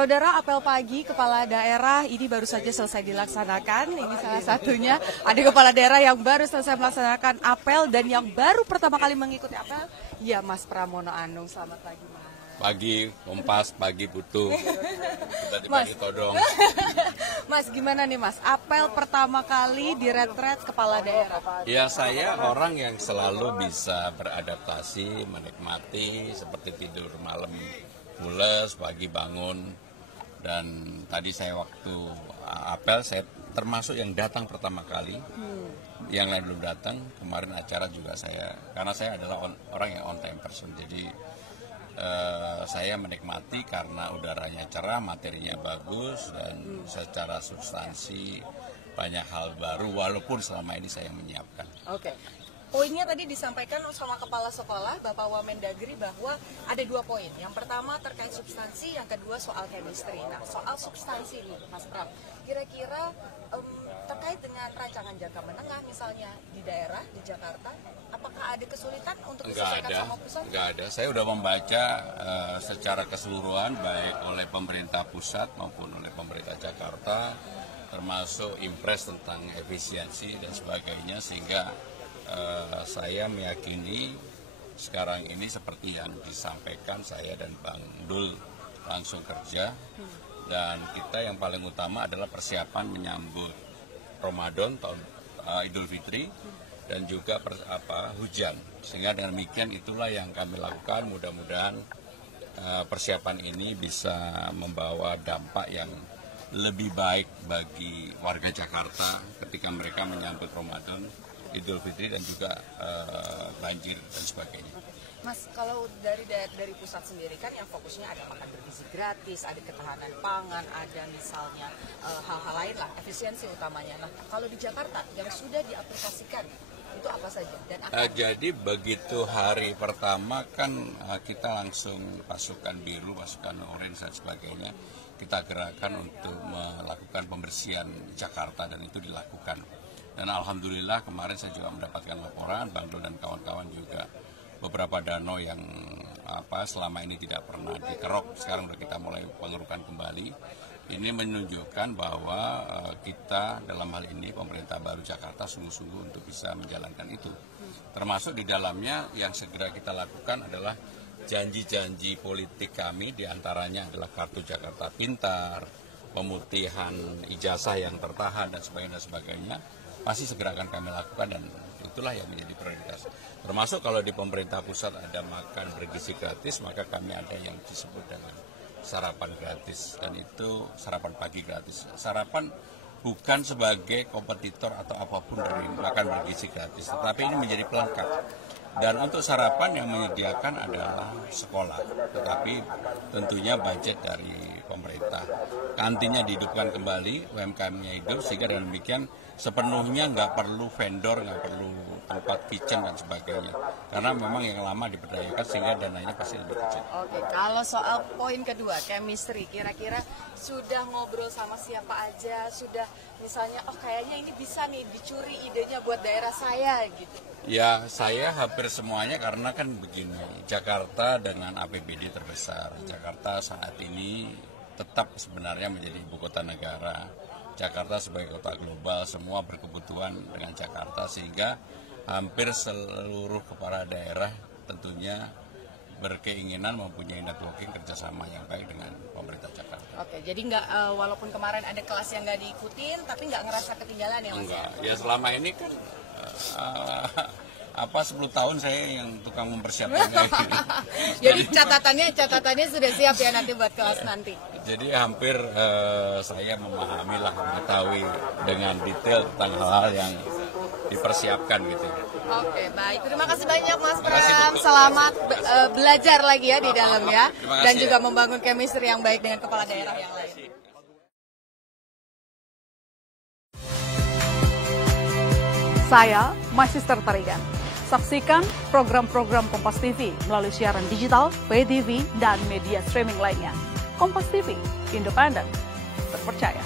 Saudara, apel pagi kepala daerah ini baru saja selesai dilaksanakan. Ini salah satunya ada kepala daerah yang baru selesai melaksanakan apel dan yang baru pertama kali mengikuti apel. Ya, Mas Pramono Anung, selamat pagi, Mas. Pagi, Kompas, pagi Putu, kita dibagi todong. Mas, gimana nih Mas, apel pertama kali di retret kepala daerah? Ya, saya orang yang selalu bisa beradaptasi, menikmati, seperti tidur malam pules, pagi bangun. Dan tadi saya waktu apel, saya termasuk yang datang pertama kali. Yang lain belum datang, kemarin acara juga saya, karena saya adalah orang yang on time person, jadi saya menikmati karena udaranya cerah, materinya bagus, dan secara substansi banyak hal baru walaupun selama ini saya menyiapkan. Oke. Poinnya tadi disampaikan sama Kepala Sekolah, Bapak Wamendagri, bahwa ada 2 poin. Yang pertama terkait substansi, yang kedua soal chemistry. Nah, soal substansi nih, Mas Pram, kira-kira terkait dengan rancangan jangka menengah misalnya di daerah, di Jakarta, apakah ada kesulitan untuk diselesaikan sama pusat? Enggak ada. Saya sudah membaca secara keseluruhan baik oleh pemerintah pusat maupun oleh pemerintah Jakarta, termasuk impres tentang efisiensi dan sebagainya, sehingga saya meyakini sekarang ini seperti yang disampaikan, saya dan Bang Dul langsung kerja, dan kita yang paling utama adalah persiapan menyambut Ramadan, tahun Idul Fitri, dan juga hujan. Sehingga dengan demikian itulah yang kami lakukan. Mudah-mudahan persiapan ini bisa membawa dampak yang lebih baik bagi warga Jakarta ketika mereka menyambut Ramadan, Idul Fitri, dan juga banjir dan sebagainya. Mas, kalau dari pusat sendiri kan yang fokusnya ada makan bergizi gratis, ada ketahanan pangan, ada misalnya hal-hal lain lah, efisiensi utamanya. Nah, kalau di Jakarta yang sudah diaplikasikan itu apa saja? Dan jadi begitu hari pertama kan kita langsung pasukan biru, pasukan orange dan sebagainya, kita gerakan untuk melakukan pembersihan Jakarta, dan itu dilakukan. Dan alhamdulillah kemarin saya juga mendapatkan laporan, Bang Dul dan kawan-kawan juga, beberapa danau yang selama ini tidak pernah dikerok, sekarang sudah kita mulai pengerukan kembali. Ini menunjukkan bahwa kita dalam hal ini pemerintah baru Jakarta sungguh-sungguh untuk bisa menjalankan itu. Termasuk di dalamnya yang segera kita lakukan adalah janji-janji politik kami, diantaranya adalah Kartu Jakarta Pintar, pemutihan ijazah yang tertahan, dan sebagainya, pasti segera akan kami lakukan, dan itulah yang menjadi prioritas. Termasuk kalau di pemerintah pusat ada makan bergizi gratis, maka kami ada yang disebut dengan sarapan gratis, dan itu sarapan pagi gratis. Sarapan bukan sebagai kompetitor atau apapun dari makan bergizi gratis, tetapi ini menjadi pelengkap. Dan untuk sarapan yang menyediakan adalah sekolah, tetapi tentunya budget dari pemerintah. Kantinnya dihidupkan kembali, UMKM-nya hidup, sehingga dengan demikian sepenuhnya nggak perlu vendor, nggak perlu tempat kitchen dan sebagainya. Karena memang yang lama diberdayakan, sehingga dananya pasti lebih kecil. Oke, kalau soal poin kedua, chemistry, kira-kira sudah ngobrol sama siapa aja, sudah misalnya, oh kayaknya ini bisa nih dicuri idenya buat daerah saya gitu. Ya, saya hampir semuanya, karena kan begini, Jakarta dengan APBD terbesar, Jakarta saat ini tetap sebenarnya menjadi ibu kota negara. Jakarta sebagai kota global, semua berkebutuhan dengan Jakarta, sehingga hampir seluruh kepala daerah tentunya berkeinginan mempunyai networking kerjasama yang baik dengan pemerintah Jakarta. Oke, jadi nggak, walaupun kemarin ada kelas yang nggak diikutin, tapi nggak ngerasa ketinggalan ya Mas? Enggak, ya selama ini kan 10 tahun saya yang tukang mempersiapkannya. Jadi catatannya sudah siap ya nanti buat kelas nanti. Jadi hampir saya memahami lah, mengetahui dengan detail tentang hal-hal yang dipersiapkan gitu. Oke, baik. Terima kasih banyak Mas Pram. Selamat belajar lagi ya di dalam ya. Dan juga membangun chemistry yang baik dengan kepala daerah yang lain. Saya Magister Tarigan. Saksikan program-program Kompas TV melalui siaran digital, pay TV, dan media streaming lainnya. Kompas TV, independen, terpercaya.